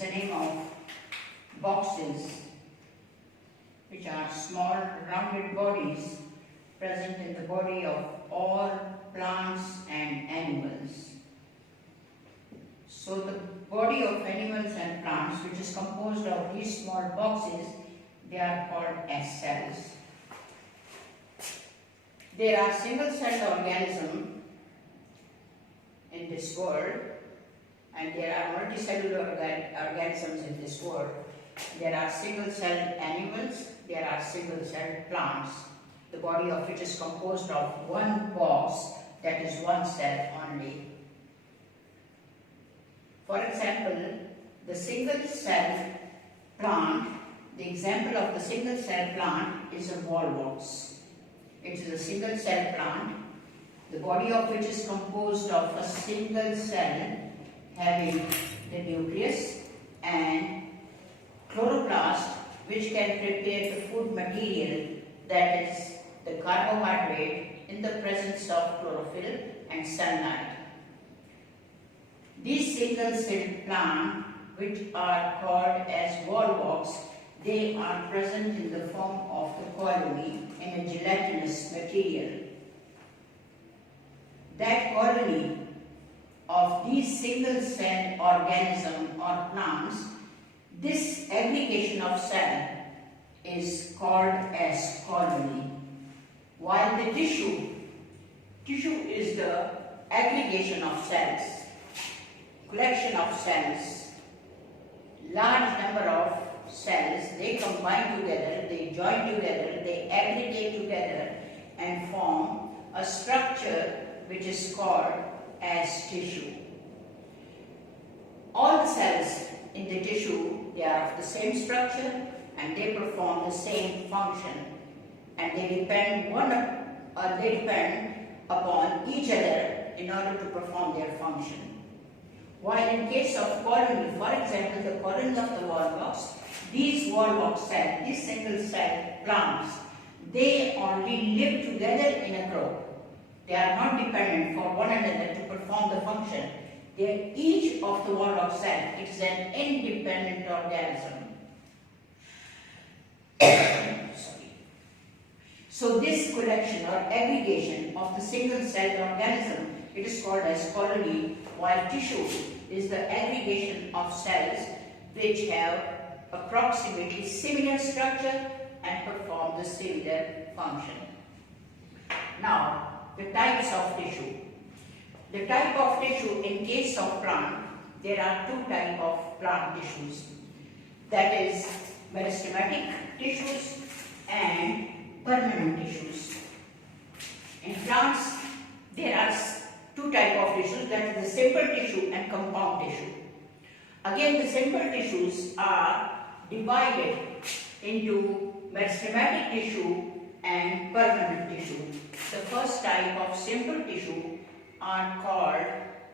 is the name of boxes, which are small rounded bodies present in the body of all plants and animals. So the body of animals and plants, which is composed of these small boxes, they are called as cells. There are single-celled organisms in this world, and there are multicellular organisms in this world. There are single-celled animals, there are single-celled plants, the body of which is composed of one box, that is one cell only. For example, the single-celled plant, the example of the single-celled plant is a wallbox. It is a single-celled plant, the body of which is composed of a single cell having the nucleus and chloroplast, which can prepare the food material, that is the carbohydrate, in the presence of chlorophyll and sunlight. These single-celled plants, which are called as wallbox, they are present in the form of the colony in a gelatinous material. That colony of these single-celled organisms or plants, this aggregation of cell is called as colony, while the tissue is the aggregation of cells, collection of cells, large number of cells, they combine together, they join together, they aggregate together and form a structure which is called as tissue. All the cells in the tissue, they are of the same structure and they perform the same function, and they depend upon each other in order to perform their function. While in case of colony, for example, the colony of the wallbox, these wallbox cells, these single cell plants, they only live together in a group. They are not dependent for one another to perform the function. They, each of the wallbox cell is an independent organism. So this collection or aggregation of the single-celled organism, it is called as colony, while tissue is the aggregation of cells which have approximately similar structure and perform the similar function. Now, the types of tissue. The type of tissue in case of plant, there are two types of plant tissues. That is meristematic tissues and permanent tissues. In plants, there are two types of tissues, that is the simple tissue and compound tissue. Again, the simple tissues are divided into meristematic tissue and permanent tissue. The first type of simple tissue are called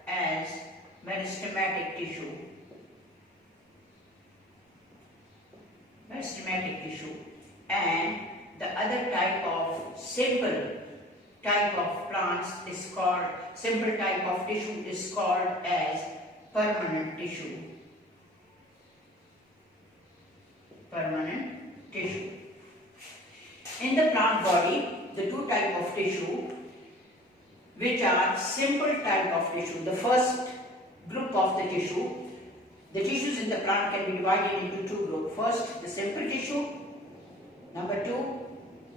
as meristematic tissue. Meristematic tissue. And the other type of simple type of plants is called, simple type of tissue is called as permanent tissue. Permanent tissue. In the plant body, the two types of tissue, which are simple type of tissue. The first group of the tissues in the plant can be divided into two groups. First, the simple tissue. Number two,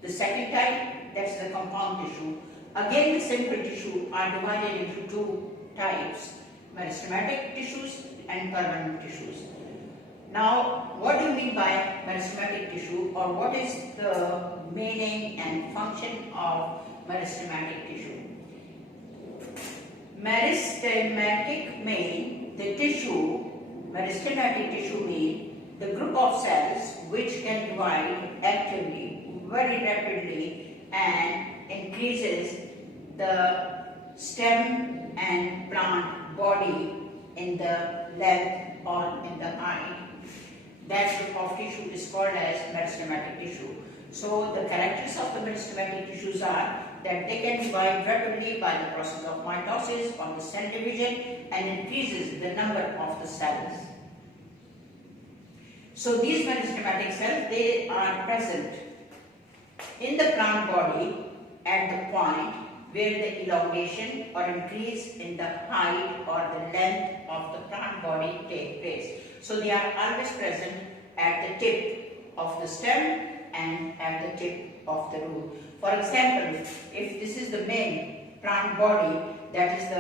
the second type, that's the compound tissue. Again, the simple tissue are divided into two types, meristematic tissues and permanent tissues. Now, what do you mean by meristematic tissue, or what is the meaning and function of meristematic tissue? Meristematic mean the tissue, meristematic tissue mean the group of cells which can divide actively, very rapidly, and increases the stem and plant body in the length or in the height. That group of tissue is called as meristematic tissue. So the characters of the meristematic tissues are that they can divide rapidly by the process of mitosis or the cell division and increases the number of the cells. So these meristematic cells, they are present in the plant body at the point where the elongation or increase in the height or the length of the plant body take place. So they are always present at the tip of the stem and at the tip of the root. For example, if this is the main plant body, that is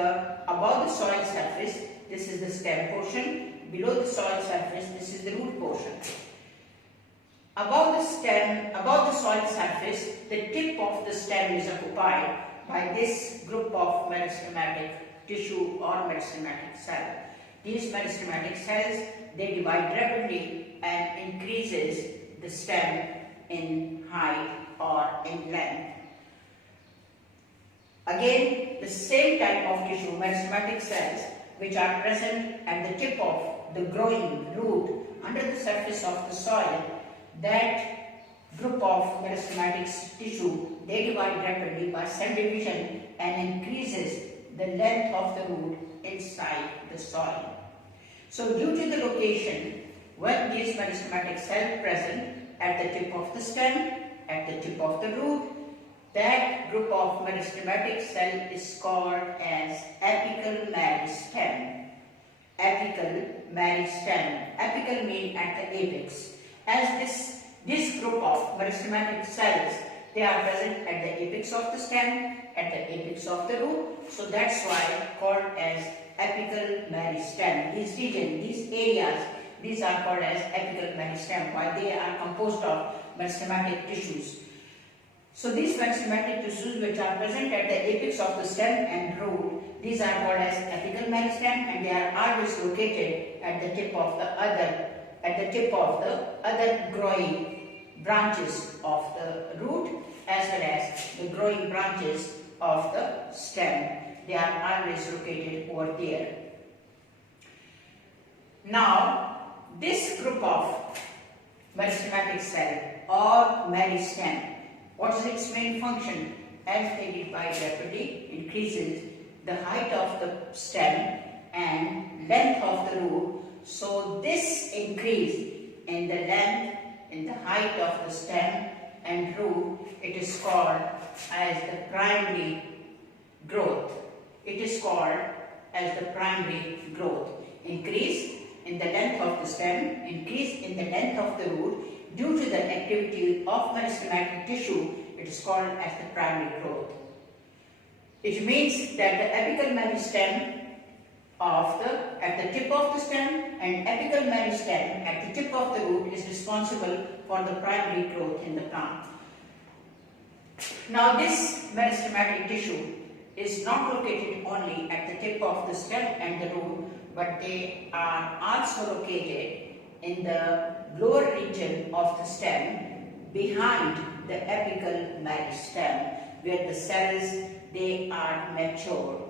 above the soil surface, this is the stem portion. Below the soil surface, this is the root portion. Above the soil surface, the tip of the stem is occupied by this group of meristematic tissue or meristematic cell. These meristematic cells, they divide rapidly and increases the stem in height or in length. Again, the same type of tissue, meristematic cells, which are present at the tip of the growing root under the surface of the soil, that group of meristematic tissue, they divide rapidly by cell division and increases the length of the root inside the soil. So due to the location, when these meristematic cells present at the tip of the stem, at the tip of the root, that group of meristematic cell is called as apical meristem. Apical meristem. Apical means at the apex. As this group of meristematic cells, they are present at the apex of the stem, at the apex of the root. So that's why called as apical meristem. These regions, these areas, these are called as apical meristem, while they are composed of meristematic tissues. So these meristematic tissues which are present at the apex of the stem and root, these are called as apical meristem, and they are always located at the tip of the other growing branches of the root as well as the growing branches of the stem. They are always located over there. Now, this group of meristematic cell or meristem, what is its main function? As they divide rapidly, increases the height of the stem and length of the root. So this increase in the length, in the height of the stem and root, it is called as the primary growth. It is called as the primary growth. Increase in the length of the stem, increase in the length of the root, due to the activity of meristematic tissue, it is called as the primary growth. It means that the apical meristem at the tip of the stem and apical meristem at the tip of the root is responsible for the primary growth in the plant. Now this meristematic tissue is not located only at the tip of the stem and the root, but they are also located in the lower region of the stem behind the apical meristem, where the cells, they are mature.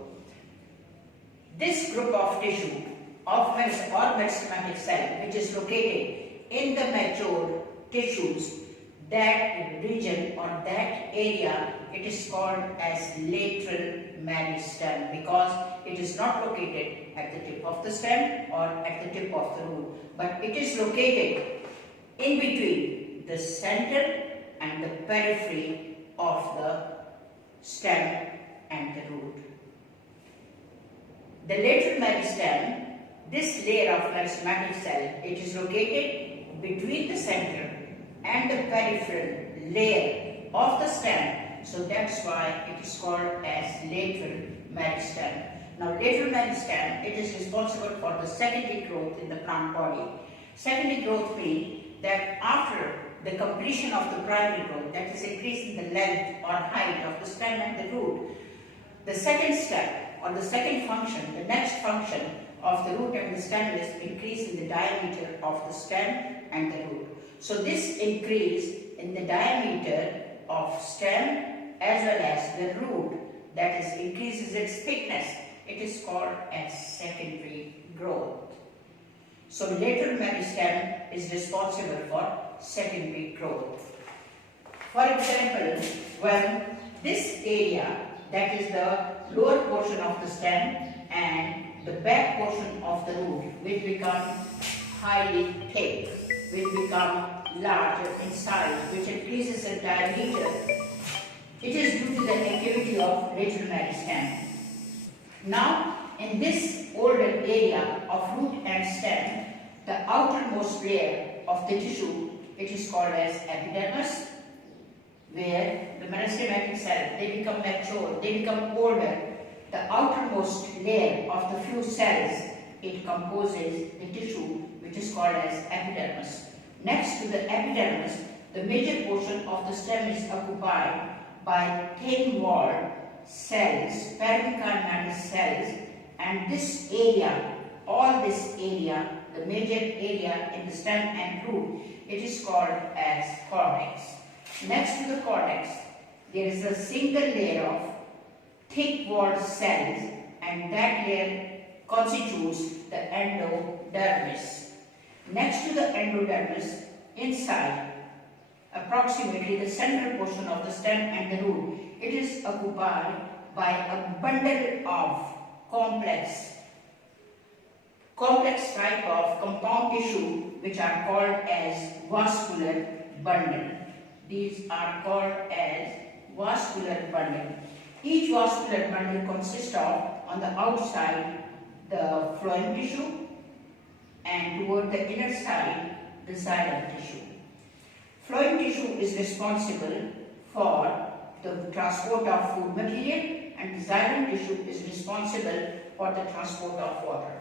This group of tissue of meristematic cell, which is located in the mature tissues, that region or that area, it is called as lateral meristem, because it is not located at the tip of the stem or at the tip of the root, but it is located in between the center and the periphery of the stem and the root. The lateral meristem, this layer of meristematic cell, it is located between the center and the peripheral layer of the stem. So that's why it is called as lateral meristem. Now lateral meristem, it is responsible for the secondary growth in the plant body. Secondary growth means that after the completion of the primary growth, that is increase in the length or height of the stem and the root, the second step or the second function, the next function of the root and the stem is increase in the diameter of the stem and the root. So this increase in the diameter of stem as well as the root, that is increases its thickness, it is called as secondary growth. So lateral meristem is responsible for secondary growth. For example, when this area, that is the lower portion of the stem and the back portion of the root, which become highly thick, will become larger in size, which increases in diameter. It is due to the activity of lateral meristem. Now, in this older area of root and stem, the outermost layer of the tissue, it is called as epidermis, where the meristematic cells, they become mature, they become older. The outermost layer of the few cells, it composes the tissue which is called as epidermis. Next to the epidermis, the major portion of the stem is occupied by thin-walled cells, parenchymal cells, and this area, all this area, the major area in the stem and root, it is called as cortex. Next to the cortex, there is a single layer of thick-walled cells, and that layer constitutes the endodermis. Next to the endodermis, inside, approximately the central portion of the stem and the root, it is occupied by a bundle of complex type of compound tissue which are called as vascular bundle. These are called as vascular bundle. Each vascular bundle consists of, on the outside, the phloem tissue, and toward the inner side, the xylem tissue. Phloem tissue is responsible for the transport of food material, and the xylem tissue is responsible for the transport of water.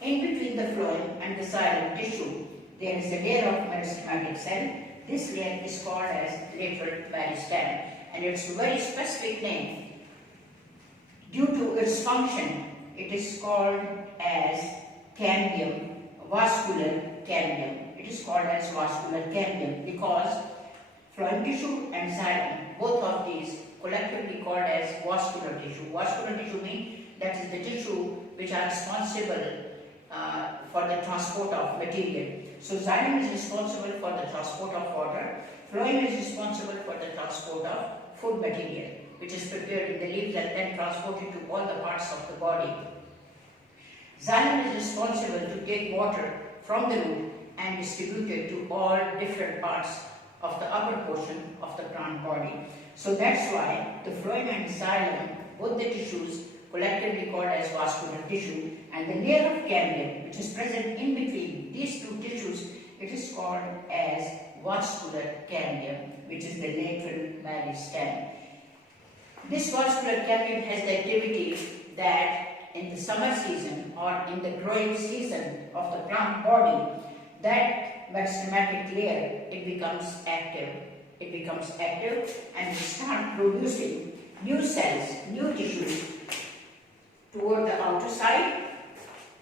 In between the phloem and the xylem tissue, there is a layer of meristematic cell. This layer is called as lateral meristem, and its very specific name, due to its function, it is called as cambium, vascular cambium. It is called as vascular cambium because phloem tissue and xylem, both of these collectively called as vascular tissue. Vascular tissue means that is the tissue which are responsible for the transport of material. So xylem is responsible for the transport of water, phloem is responsible for the transport of food material, which is prepared in the leaves and then transported to all the parts of the body. Xylem is responsible to take water from the root and distribute it to all different parts of the upper portion of the plant body. So that's why the phloem and xylem, both the tissues collectively called as vascular tissue, and the layer of cambium which is present in between these two tissues, it is called as vascular cambium, which is the lateral meristem. This vascular cambium has the activity that in the summer season or in the growing season of the plant body, that meristematic layer, it becomes active. It becomes active and will start producing new cells, new tissues toward the outer side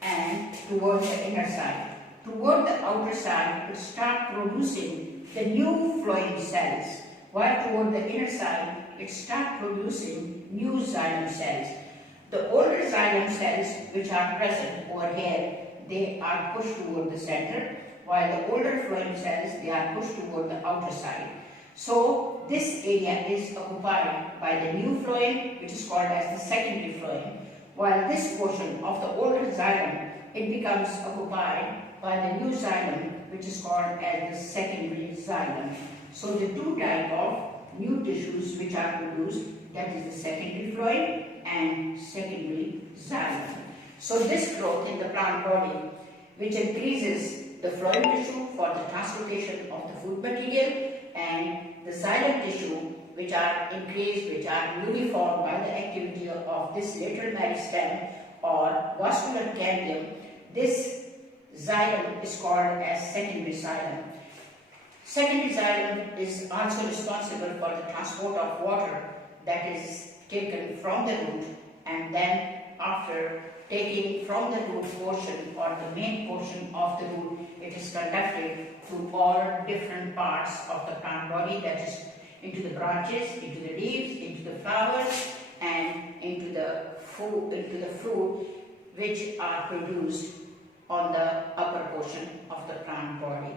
and toward the inner side. Toward the outer side, it will start producing the new phloem cells, while toward the inner side, it starts producing new xylem cells. The older xylem cells which are present over here, they are pushed toward the center, while the older phloem cells, they are pushed toward the outer side. So this area is occupied by the new phloem, which is called as the secondary phloem, while this portion of the older xylem, it becomes occupied by the new xylem, which is called as the secondary xylem. So the two types of new tissues which are produced, that is the secondary phloem and secondary xylem. So this growth in the plant body, which increases the phloem tissue for the transportation of the food material, and the xylem tissue which are increased, which are uniformed by the activity of this lateral meristem or vascular cambium, this xylem is called as secondary xylem. Secondary xylem is also responsible for the transport of water that is taken from the root, and then after taking from the root portion or the main portion of the root, it is conducted through all different parts of the plant body, that is into the branches, into the leaves, into the flowers, and into the fruit which are produced on the upper portion of the plant body.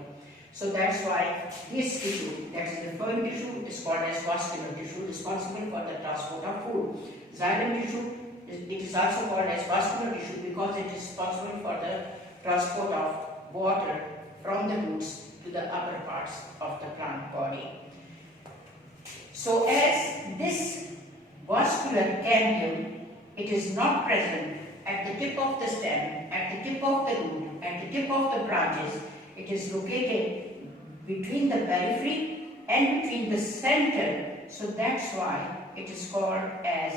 So that's why this tissue, that is the phloem tissue, is called as vascular tissue, responsible for the transport of food. Xylem tissue, it is also called as vascular tissue because it is responsible for the transport of water from the roots to the upper parts of the plant body. So as this vascular ganglion, it is not present at the tip of the stem, at the tip of the root, at the tip of the branches. It is located between the periphery and between the center. So that's why it is called as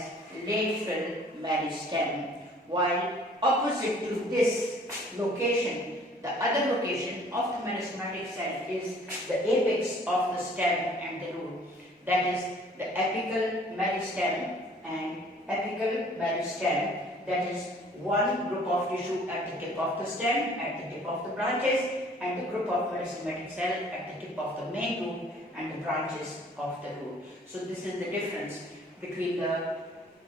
lateral meristem. While opposite to this location, the other location of the meristematic cell is the apex of the stem and the root. That is the apical meristem and apical meristem. That is one group of tissue at the tip of the stem, at the tip of the branches, and the group of meristematic cell at the tip of the main root and the branches of the root. So this is the difference between the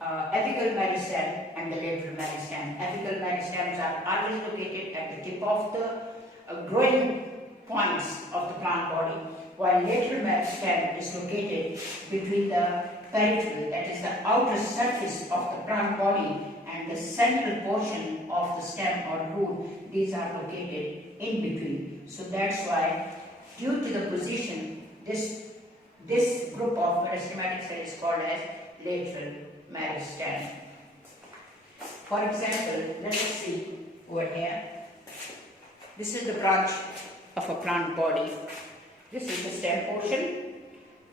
apical meristem and the lateral meristem. Apical meristems are always located at the tip of the growing points of the plant body, while lateral meristem is located between the periphery, that is the outer surface of the plant body, and the central portion of the stem or root. These are located in between. So that's why, due to the position, this group of meristematic cell is called as lateral meristem. For example, let us see over here. This is the branch of a plant body. This is the stem portion.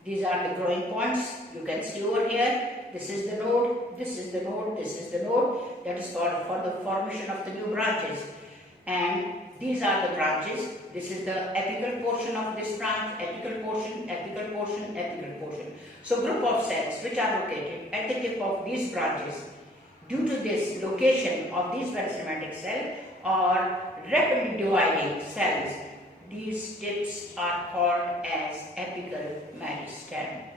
These are the growing points. You can see over here. This is the node, this is the node, this is the node. That is for the formation of the new branches. And these are the branches. This is the apical portion of this branch, apical portion, apical portion, apical portion. So group of cells which are located at the tip of these branches, due to this location of these meristematic cells are rapidly dividing cells. These tips are called as apical meristem.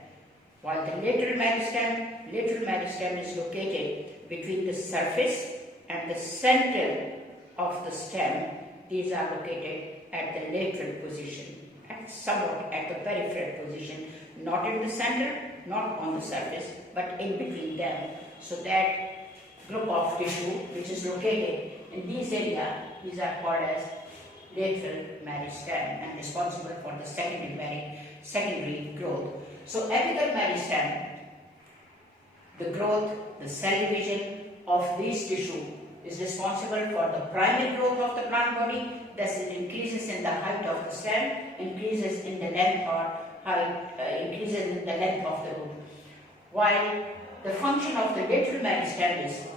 While the lateral meristem is located between the surface and the center of the stem. These are located at the lateral position, and somewhat at the peripheral position, not in the center, not on the surface, but in between them. So that group of tissue which is located in these areas, these are called as lateral meristem and responsible for the secondary growth. So apical meristem, the growth, the cell division of these tissue is responsible for the primary growth of the plant body. Thus it increases in the height of the stem, increases in the length or height, increases in the length of the root. While the function of the lateral meristem is,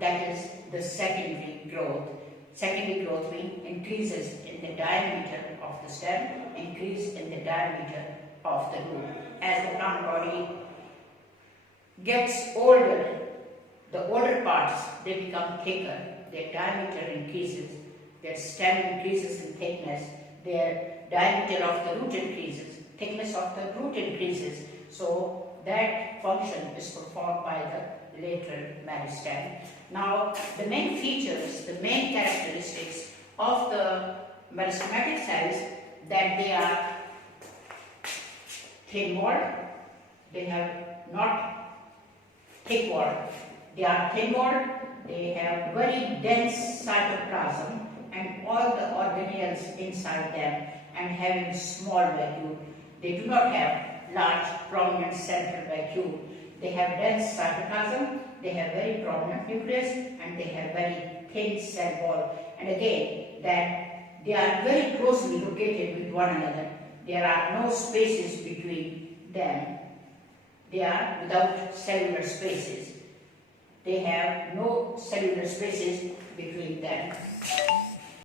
that is the secondary growth. Secondary growth means increases in the diameter of the stem, increase in the diameter of the root. As the plant body gets older, the older parts, they become thicker, their diameter increases, their stem increases in thickness, their diameter of the root increases, thickness of the root increases. So that function is performed by the lateral meristem. Now the main features, the main characteristics of the meristematic cells, that they are thin walled, they have not thick walled. They are thin walled, they have very dense cytoplasm and all the organelles inside them, and having small vacuole. They do not have large prominent central vacuole. They have dense cytoplasm, they have very prominent nucleus, and they have very thin cell wall. And again, that they are very closely located with one another. There are no spaces between them. They are without cellular spaces. They have no cellular spaces between them.